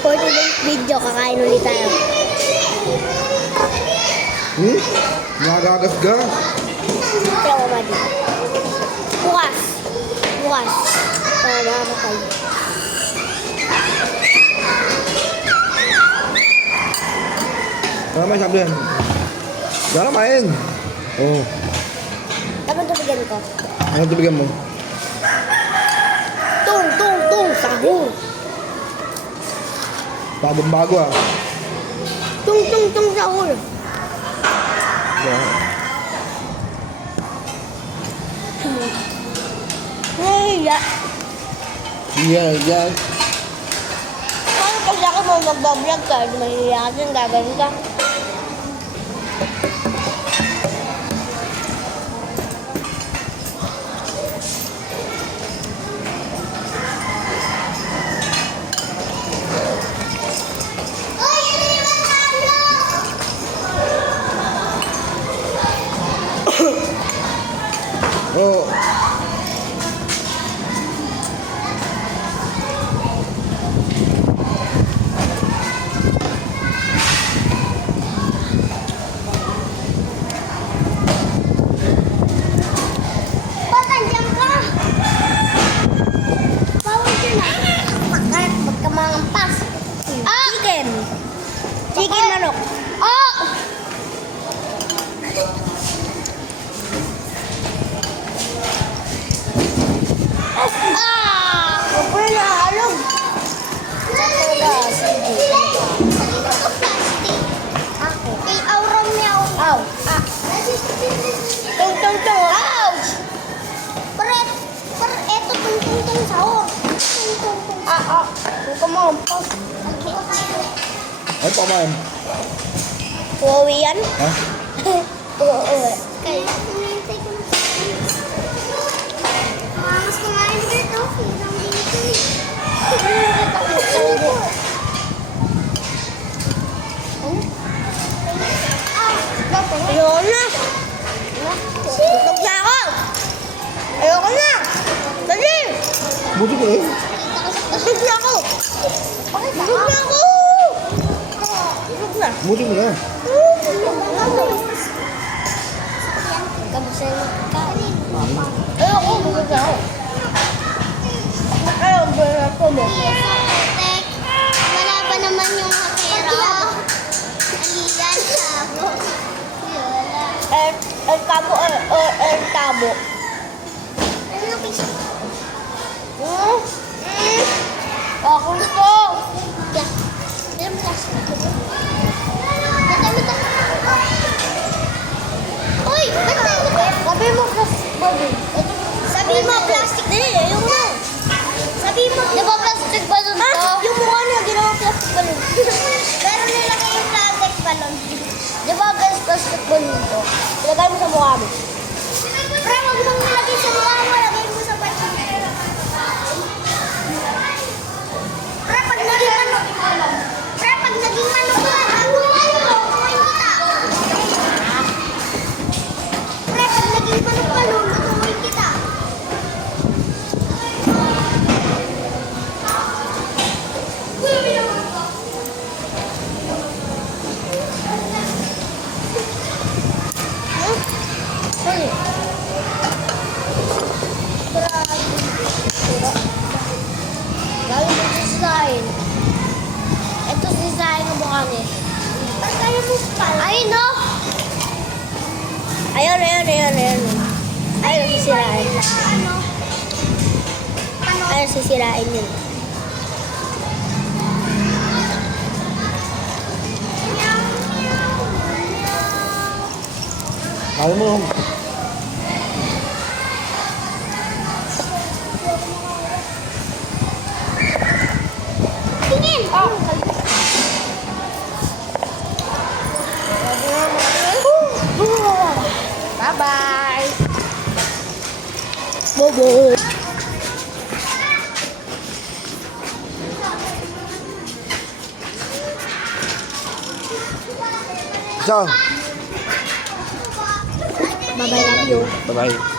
For today's video, kakain ulit tayo. Nagagas ka? Kaya ko ba dito? Bukas. Bukas. Mamamatay. Ano may sabi yan? Diyan main. Oo. Dapat tubigan ko. Ano tubigan mo? Tung, tung, tung. Sahur. Bagong-bago ah. Tung, tung, tung. Sahur. Yeah. Iya. Iya. Paano pag ako mo mag-vlog ka? Mahihiya ka din, gagawin ka. Oh. Ba't andyan ka? Bawal dyan ah. Makat, magkamangpas. Chicken. Chicken manok. Oh! Huwag ko na nahalog. Aw. Tung, tung, tung. Ouch! Eto, tung, tung, tung, sahur. Tung, tung, tung. Huwag ka mampas. Ano pa main? Uwi yan? Ha? Uwi. Kaya, hinihintay ko na sa mas kumain dito. Hirang dito eh. Ayoko na. Tutog na ako. Ayoko na. Dali. Buti ko eh. Tutog na ako. Tutog na ako. Tutog na. Buti mo na. Kamusta yung kain? Ayoko, tutog na ako. Ayoko, tutog na ako. Tek, wala ba naman yung hatero? Aliyan, sabo. Wala. El tabo. Ano na piso? Ako ito. Yeah. Meron plastic ko. Mata. Uy! Sabi mo plastic ba din? Sabi mo plastic. Dili, yung na. Sabi mo. Di ba plastic ba dun to? Yung mukha niya, ginawa plastic ba dun? Pero nilagay yung plastic balon. Di ba guys, plastic ba dun to? Ilagay mo sa mukha mo. Pre, wag mong nilagay sa mukha mo. Lagay mo sa balon. Pre, pag naging manok. Pre, pag naging manok ka, lulutuin kita. Pre, pag naging manok ka, lulutuin kita. Sorry. Galing mo sisain. Ito sisain ang mukha niya. Pag kaya mo pala. Ayun no! Ayun. Ayun, sisirain. Ayun, sisirain yun. Kaya mo. Tingin! Bye-bye! Bobo! Ciao. Bye-bye, love you. Bye-bye.